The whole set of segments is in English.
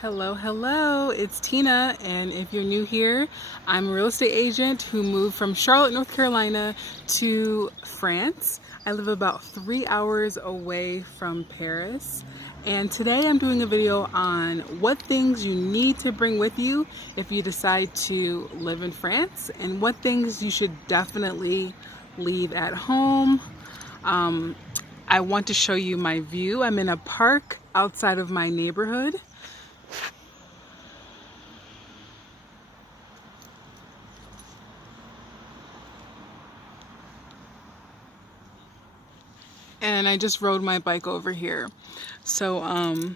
Hello, it's Tina, and if you're new here, I'm a real estate agent who moved from Charlotte, North Carolina to France. I live about 3 hours away from Paris, and today I'm doing a video on what things you need to bring with you if you decide to live in France, and what things you should definitely leave at home. I want to show you my view. I'm in a park outside of my neighborhood. And I just rode my bike over here. So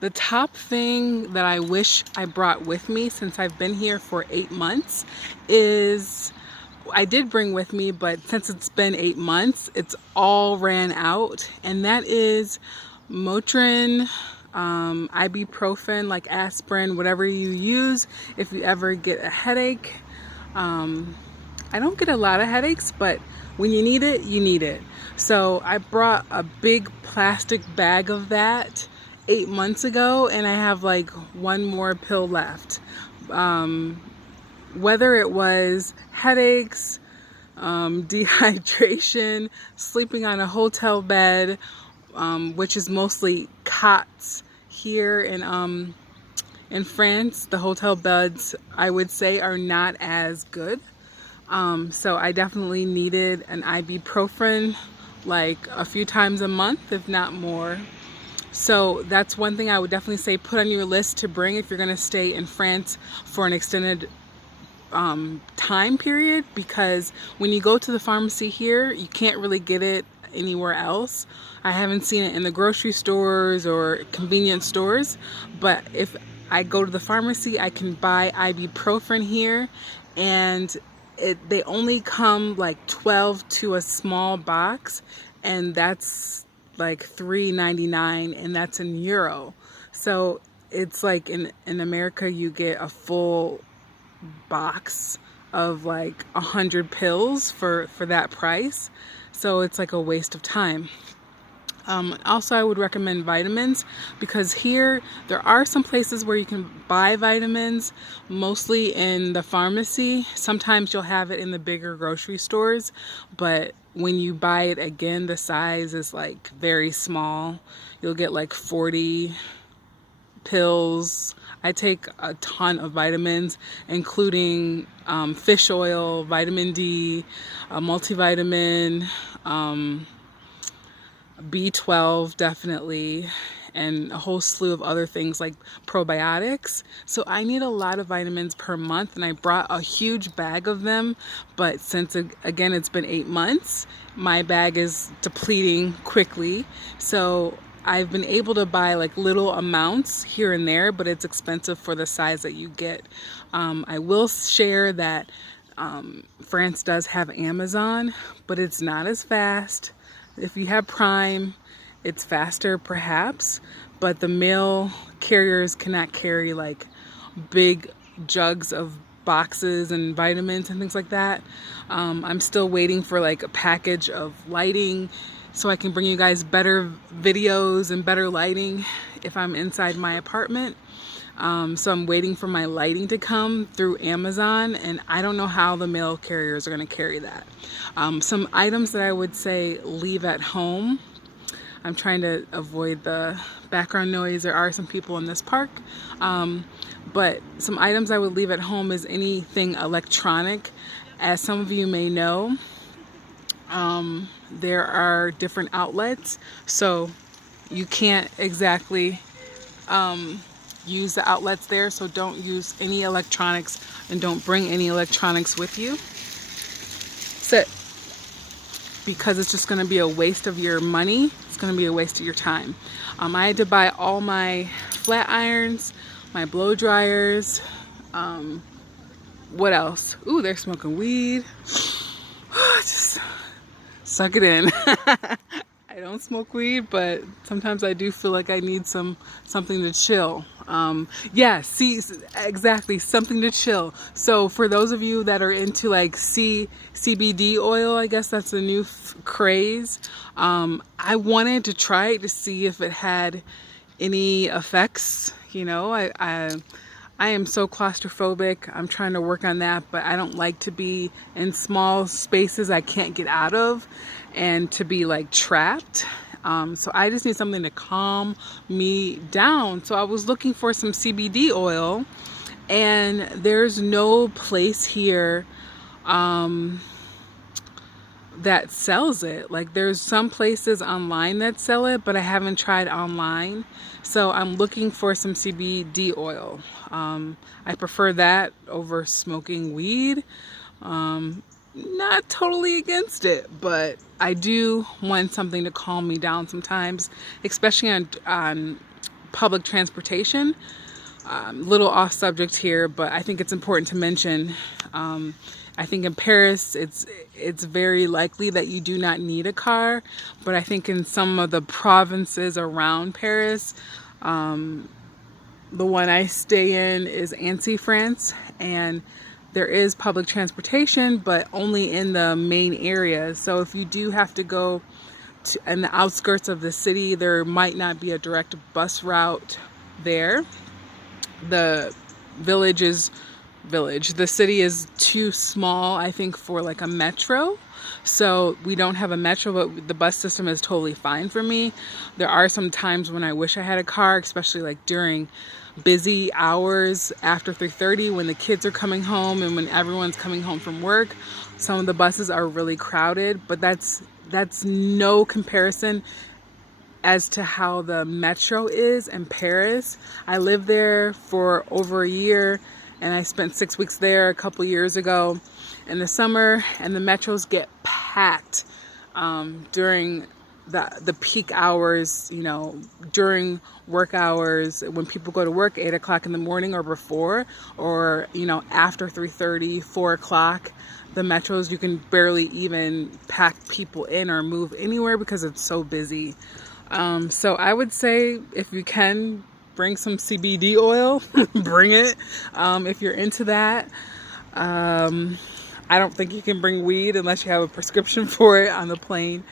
the top thing that I wish I brought with me since I've been here for 8 months is, I did bring with me, but since it's been 8 months, it's all ran out, and that is Motrin, ibuprofen, like aspirin, whatever you use if you ever get a headache. I don't get a lot of headaches, but when you need it, you need it. So I brought a big plastic bag of that 8 months ago, and I have like one more pill left. Whether it was headaches, dehydration, sleeping on a hotel bed, which is mostly cots here in France, the hotel beds, I would say, are not as good. So I definitely needed an ibuprofen like a few times a month, if not more. So that's one thing I would definitely say put on your list to bring if you're going to stay in France for an extended time period, because when you go to the pharmacy here, you can't really get it anywhere else. I haven't seen it in the grocery stores or convenience stores, but if I go to the pharmacy, I can buy ibuprofen here, and they only come like 12 to a small box, and that's like $3.99, and that's in euro. So it's like in America you get a full box of like 100 pills for that price. So it's like a waste of time. Also, I would recommend vitamins, because here there are some places where you can buy vitamins, mostly in the pharmacy. Sometimes you'll have it in the bigger grocery stores, but when you buy it, again, the size is like very small. You'll get like 40 pills. I take a ton of vitamins, including fish oil, vitamin D, a multivitamin, B12 definitely, and a whole slew of other things like probiotics. So I need a lot of vitamins per month, and I brought a huge bag of them, but since again it's been 8 months, my bag is depleting quickly. So I've been able to buy like little amounts here and there, but it's expensive for the size that you get. I will share that France does have Amazon, but it's not as fast. If you have Prime, it's faster perhaps, but the mail carriers cannot carry like big jugs of boxes and vitamins and things like that. I'm still waiting for like a package of lighting so I can bring you guys better videos and better lighting if I'm inside my apartment. So I'm waiting for my lighting to come through Amazon, and I don't know how the mail carriers are going to carry that. Some items that I would say leave at home. I'm trying to avoid the background noise. There are some people in this park. But some items I would leave at home is anything electronic. As some of you may know, there are different outlets, so you can't exactly use the outlets there, so don't use any electronics and don't bring any electronics with you. So, because it's just going to be a waste of your money, it's going to be a waste of your time. I had to buy all my flat irons, my blow dryers, what else? Ooh, they're smoking weed. Just suck it in. I don't smoke weed, but sometimes I do feel like I need something to chill. Yeah, see, exactly, something to chill. So for those of you that are into like CBD oil, I guess that's the new craze. I wanted to try it to see if it had any effects. You know, I am so claustrophobic. I'm trying to work on that, but I don't like to be in small spaces I can't get out of and to be like trapped. So I just need something to calm me down. So I was looking for some CBD oil, and there's no place here that sells it. Like, there's some places online that sell it, but I haven't tried online. So I'm looking for some CBD oil. I prefer that over smoking weed. Not totally against it, but I do want something to calm me down sometimes, especially on public transportation. Little off subject here, but I think it's important to mention. I think in Paris, it's very likely that you do not need a car, but I think in some of the provinces around Paris, the one I stay in is Annecy, France, and there is public transportation, but only in the main areas. So if you do have to go in the outskirts of the city, there might not be a direct bus route there. The the city is too small, I think, for like a metro. So we don't have a metro, but the bus system is totally fine for me. There are some times when I wish I had a car, especially like during busy hours after 3:30 when the kids are coming home and when everyone's coming home from work. Some of the buses are really crowded, but that's no comparison as to how the metro is in Paris. I lived there for over a year, and I spent 6 weeks there a couple years ago in the summer, and the metros get packed during the peak hours, you know, during work hours, when people go to work 8 o'clock in the morning or before, or, you know, after 3:30, 4 o'clock. The metros, you can barely even pack people in or move anywhere because it's so busy. So I would say, if you can bring some CBD oil, bring it. If you're into that. I don't think you can bring weed unless you have a prescription for it on the plane.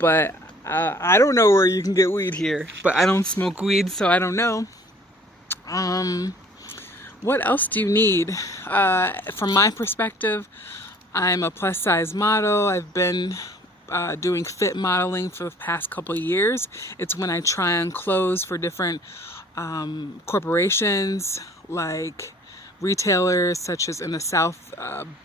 But I don't know where you can get weed here. But I don't smoke weed, so I don't know. What else do you need? From my perspective, I'm a plus size model. I've been doing fit modeling for the past couple of years. It's when I try on clothes for different corporations, like retailers such as in the South,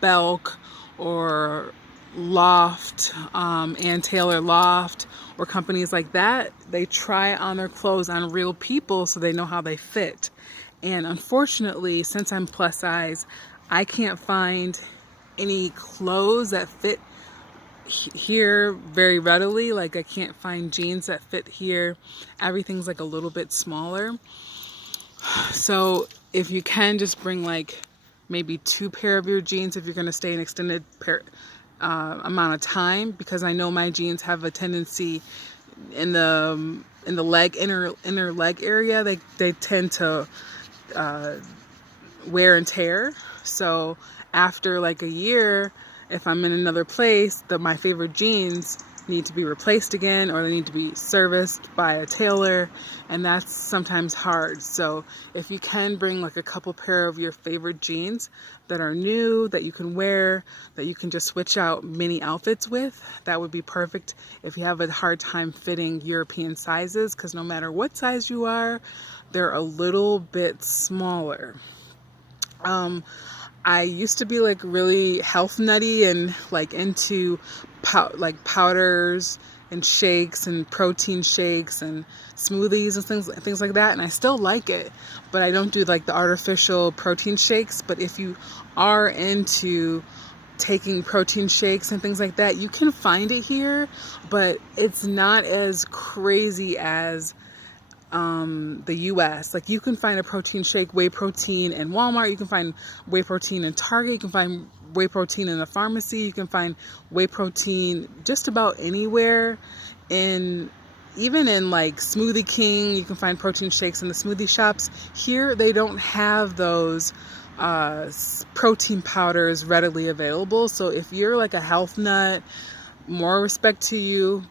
Belk or Loft, Ann Taylor Loft, or companies like that. They try on their clothes on real people so they know how they fit. And unfortunately, since I'm plus size, I can't find any clothes that fit here very readily. Like, I can't find jeans that fit here. Everything's like a little bit smaller. So if you can, just bring like maybe 2 pair of your jeans if you're going to stay an extended amount of time, because I know my jeans have a tendency in the leg, inner leg area, they tend to wear and tear. So after like a year, if I'm in another place, my favorite jeans need to be replaced again, or they need to be serviced by a tailor, and that's sometimes hard. So if you can bring like a couple pair of your favorite jeans that are new, that you can wear, that you can just switch out mini outfits with, that would be perfect if you have a hard time fitting European sizes, because no matter what size you are, they're a little bit smaller. I used to be like really health nutty and like into powders and shakes and protein shakes and smoothies and things like that, and I still like it, but I don't do like the artificial protein shakes. But if you are into taking protein shakes and things like that, you can find it here, but it's not as crazy as the US. Like, you can find a protein shake, whey protein in Walmart. You can find whey protein in Target. You can find whey protein in the pharmacy. You can find whey protein just about anywhere. Even in like Smoothie King, you can find protein shakes in the smoothie shops. Here, they don't have those protein powders readily available. So if you're like a health nut, more respect to you,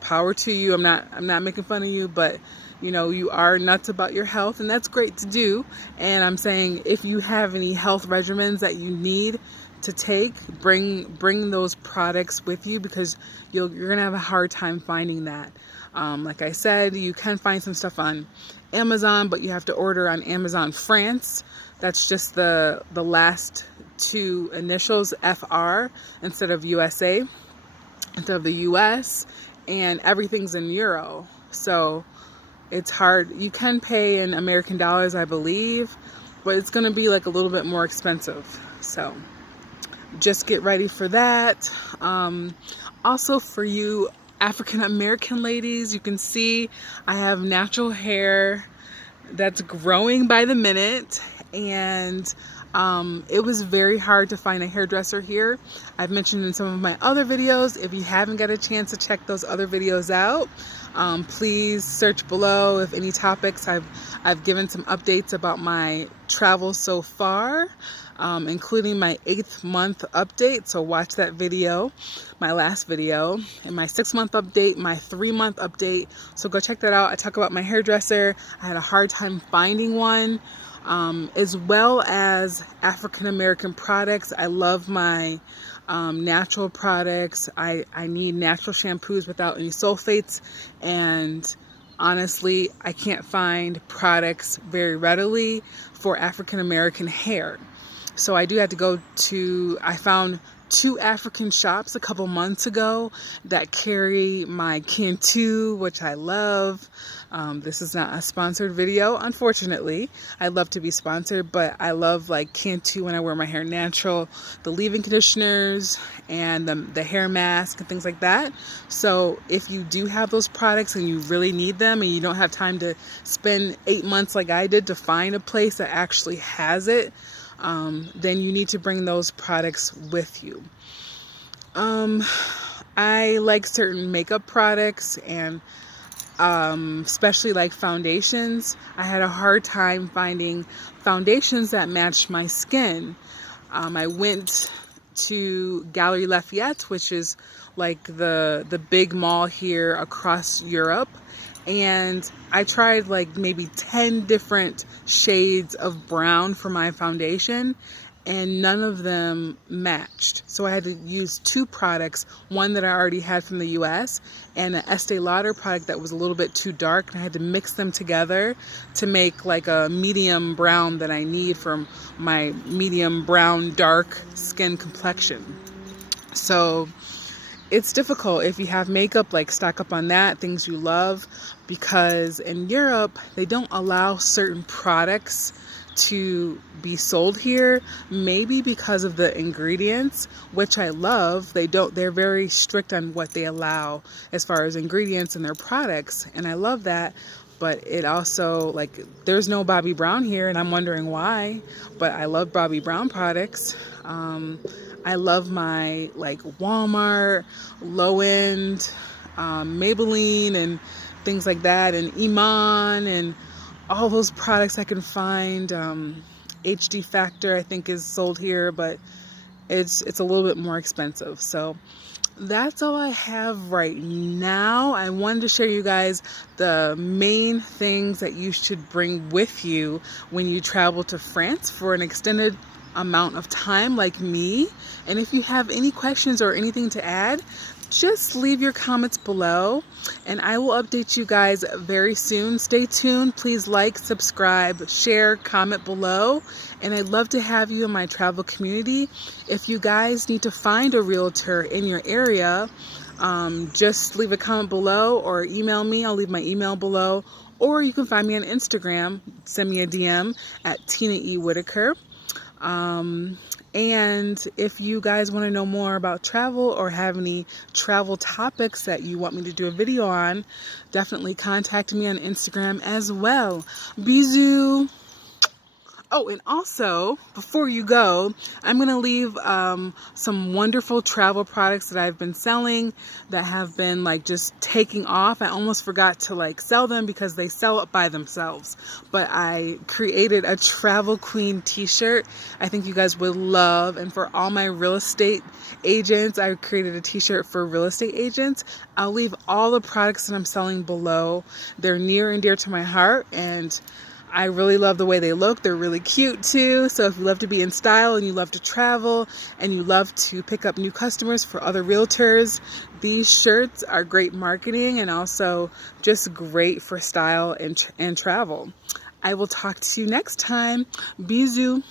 power to you. I'm not making fun of you, but you know, you are nuts about your health, and that's great to do. And I'm saying if you have any health regimens that you need to take, bring those products with you, because you're gonna have a hard time finding that. Like I said, you can find some stuff on Amazon, but you have to order on Amazon France. That's just the last two initials, FR, instead of USA, instead of the US, and everything's in euro. So it's hard. You can pay in American dollars, I believe, but it's going to be like a little bit more expensive. So just get ready for that. Also for you African American ladies, you can see I have natural hair that's growing by the minute, and it was very hard to find a hairdresser here. I've mentioned in some of my other videos. If you haven't got a chance to check those other videos out, please search below. If any topics, I've given some updates about my travels so far, including my 8th month update. So watch that video, my last video, and my 6-month update, my 3-month update. So go check that out. I talk about my hairdresser. I had a hard time finding one. As well as African American products. I love my natural products. I need natural shampoos without any sulfates, and honestly, I can't find products very readily for African American hair. So I do have to go to, I found 2 African shops a couple months ago that carry my Cantu, which I love. This is not a sponsored video, unfortunately. I'd love to be sponsored, but I love like Cantu when I wear my hair natural, the leave-in conditioners and the hair mask and things like that. So if you do have those products and you really need them and you don't have time to spend 8 months like I did to find a place that actually has it, then you need to bring those products with you. I like certain makeup products, and especially like foundations. I had a hard time finding foundations that matched my skin. I went to Galeries Lafayette, which is like the big mall here across Europe, and I tried like maybe 10 different shades of brown for my foundation, and none of them matched. So I had to use 2 products, one that I already had from the US and an Estee Lauder product that was a little bit too dark, and I had to mix them together to make like a medium brown that I need for my medium brown dark skin complexion. So it's difficult. If you have makeup, like stock up on that, things you love, because in Europe they don't allow certain products to be sold here, maybe because of the ingredients, which I love. They're very strict on what they allow as far as ingredients in their products, and I love that. But it also, like, there's no Bobbi Brown here, and I'm wondering why, but I love Bobbi Brown products. I love my like Walmart, low-end, Maybelline and things like that, and Iman and all those products I can find. HD Factor I think is sold here, but it's a little bit more expensive. So that's all I have right now. I wanted to share you guys the main things that you should bring with you when you travel to France for an extended amount of time like me. And if you have any questions or anything to add, just leave your comments below and I will update you guys very soon. Stay tuned. Please like, subscribe, share, comment below. And I'd love to have you in my travel community. If you guys need to find a realtor in your area, just leave a comment below or email me. I'll leave my email below. Or you can find me on Instagram. Send me a DM at Tina E. Whitaker. And if you guys want to know more about travel or have any travel topics that you want me to do a video on, definitely contact me on Instagram as well. Bisous. Oh, and also, before you go, I'm going to leave some wonderful travel products that I've been selling that have been like just taking off. I almost forgot to like sell them because they sell it by themselves. But I created a Travel Queen t-shirt I think you guys would love. And for all my real estate agents, I created a t-shirt for real estate agents. I'll leave all the products that I'm selling below. They're near and dear to my heart, and I really love the way they look. They're really cute too. So if you love to be in style and you love to travel and you love to pick up new customers for other realtors, these shirts are great marketing and also just great for style and travel. I will talk to you next time. Bisous.